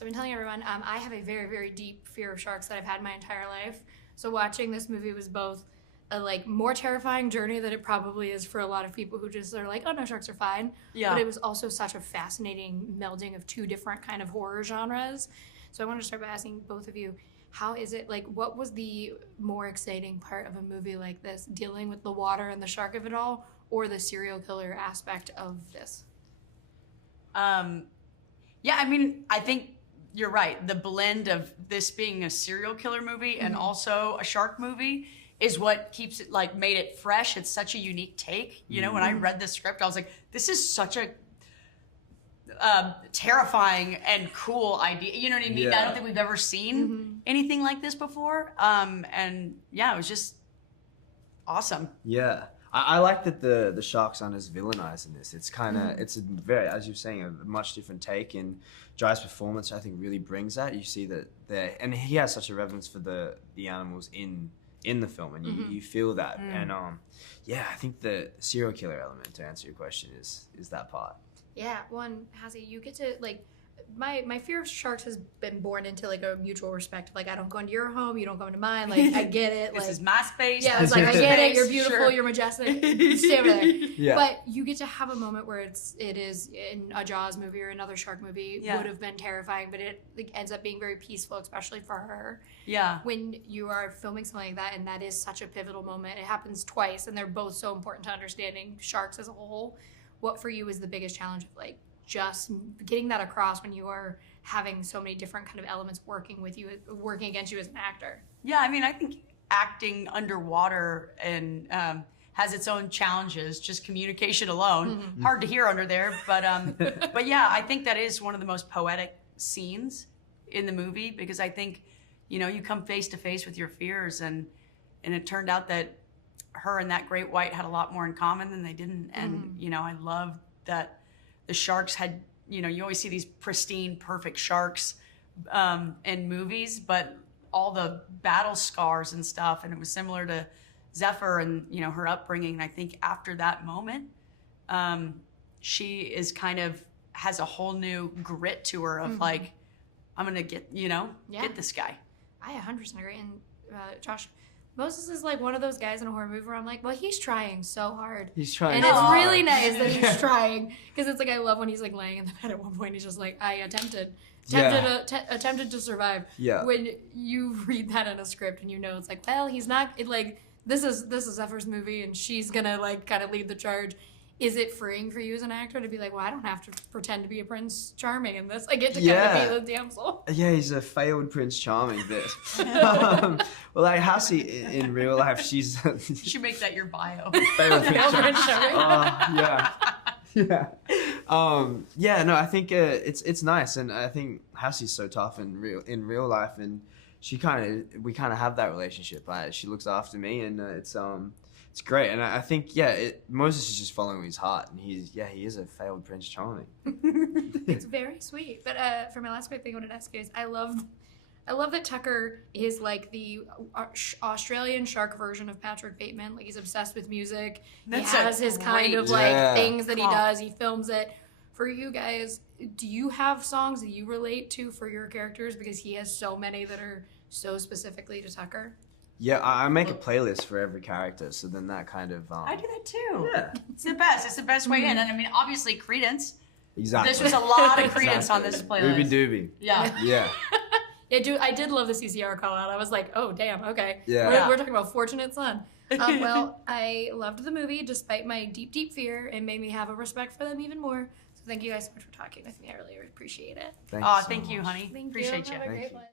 So I've been telling everyone, I have a very, very deep fear of sharks that I've had my entire life. So watching this movie was both a more terrifying journey than it probably is for a lot of people who just are like, oh no, sharks are fine. Yeah. But it was also such a fascinating melding of two different kind of horror genres. So I want to start by asking both of you, how is it, what was the more exciting part of a movie like this, dealing with the water and the shark of it all, or the serial killer aspect of this? Yeah, I mean, I think you're right. The blend of this being a serial killer movie and also a shark movie is what keeps it made it fresh. It's such a unique take. You know, when I read the script, I was like, this is such a terrifying and cool idea. You know what I mean? Yeah. I don't think we've ever seen anything like this before. And yeah, it was just awesome. Yeah. I like that the sharks aren't as villainized in this. It's kind of, it's a very, as you're saying, a much different take, and Jai's performance, I think, really brings that. You see that there, and he has such a reverence for the animals in the film, and you feel that. And yeah, I think the serial killer element, to answer your question, is that part. Yeah, Hassie, you get to, my fear of sharks has been born into a mutual respect. I don't go into your home, you don't go into mine. I get it. This is my space. Yeah, it's I get it. You're beautiful. Sure. You're majestic. Stay over there. Yeah. But you get to have a moment where it is in a Jaws movie or another shark movie would have been terrifying, but it ends up being very peaceful, especially for her. Yeah. When you are filming something like that, and that is such a pivotal moment. It happens twice, and they're both so important to understanding sharks as a whole. What for you is the biggest challenge of just getting that across when you are having so many different kind of elements working against you as an actor? Yeah, I mean, I think acting underwater and has its own challenges. Just communication alone, hard to hear under there. But yeah, I think that is one of the most poetic scenes in the movie, because I think, you come face to face with your fears, and it turned out that her and that great white had a lot more in common than they didn't. And I love that the sharks had, you always see these pristine, perfect sharks in movies, but all the battle scars and stuff, and it was similar to Zephyr and, her upbringing. And I think after that moment, she is has a whole new grit to her of I'm gonna get, get this guy. I 100% agree. And Josh, Moses is one of those guys in a horror movie where I'm like, well, he's trying so hard. He's trying and so it's hard. really nice that he's trying, because it's I love when he's laying in the bed at one point. He's just I attempted to survive. Yeah. When you read that in a script and it's well, he's not this is Zephyr's movie and she's gonna kind of lead the charge. Is it freeing for you as an actor to be well, I don't have to pretend to be a Prince Charming in this. I get to kind of be the damsel. Yeah, he's a failed Prince Charming bit. Well, Hassie in real life, she's... You should make that your bio. Failed Prince Charming. Yeah. Yeah. Yeah, no, I think it's nice, and I think Hassie's so tough in real life, and we kind of have that relationship. She looks after me, and it's great. And I think Moses is just following his heart, and he is a failed Prince Charming. It's very sweet. But for my last quick thing I wanted to ask you is, I love that Tucker is the Australian shark version of Patrick Bateman. He's obsessed with music. He has his kind of things that he does. He films it. For you guys, do you have songs that you relate to for your characters? Because he has so many that are so specifically to Tucker. Yeah, I make a playlist for every character, so then that kind of... I do that too. Yeah. It's the best. It's the best way in. And I mean, obviously, Credence. Exactly. This was a lot of Credence on this playlist. Ooby Dooby. Yeah. Yeah. I did love the CCR call out. I was like, oh, damn, okay. Yeah. We're talking about Fortunate Son. Well, I loved the movie despite my deep, deep fear. It made me have a respect for them even more. So thank you guys so much for talking with me. I really appreciate it. Thank you, honey. Thank Appreciate you. you. Have a great you. one.